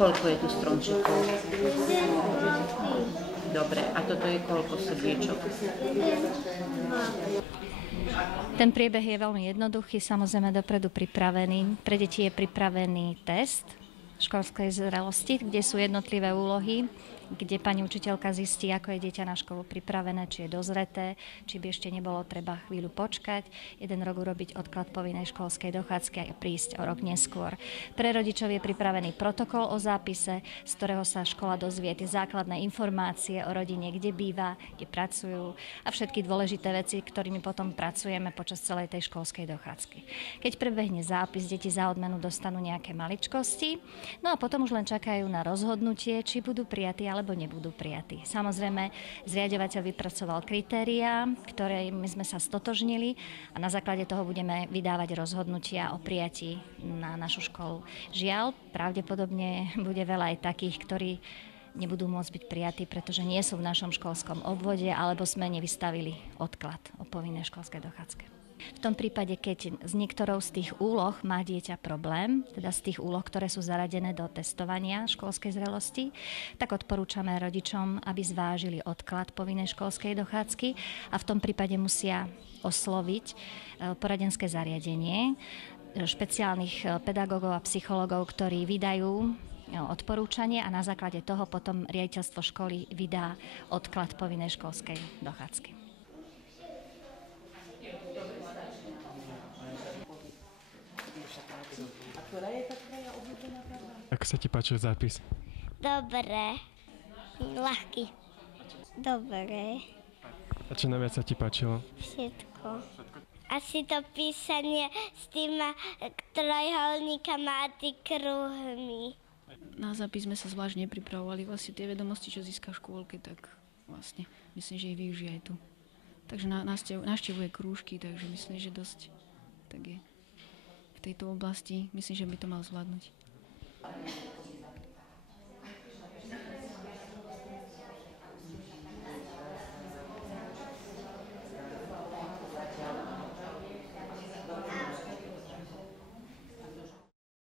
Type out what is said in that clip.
Koľko je tu stromčekov? Dobre, a toto je koľko srdiečok? Ten priebeh je veľmi jednoduchý, samozrejme dopredu pripravený. Pre deti je pripravený test školskej zrelosti, kde sú jednotlivé úlohy, kde pani učiteľka zistí, ako je dieťa na školu pripravené, či je dozreté, či by ešte nebolo treba chvíľu počkať, 1 rok urobiť odklad povinnej školskej dochádzky a prísť o rok neskôr. Pre rodičov je pripravený protokol o zápise, z ktorého sa škola dozvie tie základné informácie o rodine, kde býva, kde pracujú a všetky dôležité veci, ktorými potom pracujeme počas celej tej školskej dochádzky. Keď prebehne zápis, deti za odmenu dostanú nejaké maličkosti, no a potom už len čakajú na rozhodnutie, či budú prijatí alebo nebudú prijatí. Samozrejme, zriaďovateľ vypracoval kritériá, ktorými sme sa stotožnili a na základe toho budeme vydávať rozhodnutia o prijatí na našu školu. Žiaľ, pravdepodobne bude veľa aj takých, ktorí nebudú môcť byť prijatí, pretože nie sú v našom školskom obvode alebo sme nevystavili odklad o povinnej školskej dochádzke. V tom prípade, keď s niektorou z tých úloh má dieťa problém, teda z tých úloh, ktoré sú zaradené do testovania školskej zrelosti, tak odporúčame rodičom, aby zvážili odklad povinnej školskej dochádzky a v tom prípade musia osloviť poradenské zariadenie, špeciálnych pedagógov a psychológov, ktorí vydajú odporúčanie a na základe toho potom riaditeľstvo školy vydá odklad povinnej školskej dochádzky. Ako sa ti páčil zápis? Dobre. Ľahký. Dobre. A čo najviac sa ti páčilo? Všetko. Asi to písanie s tými trojuholníkami a tými kruhmi. Na zápis sme sa zvlášť nepripravovali. Vlastne tie vedomosti, čo získa v škôlke, tak vlastne myslím, že ich využije aj tu. Takže navštevuje krúžky, takže myslím, že dosť tak je v tejto oblasti. Myslím, že by to mal zvládnuť.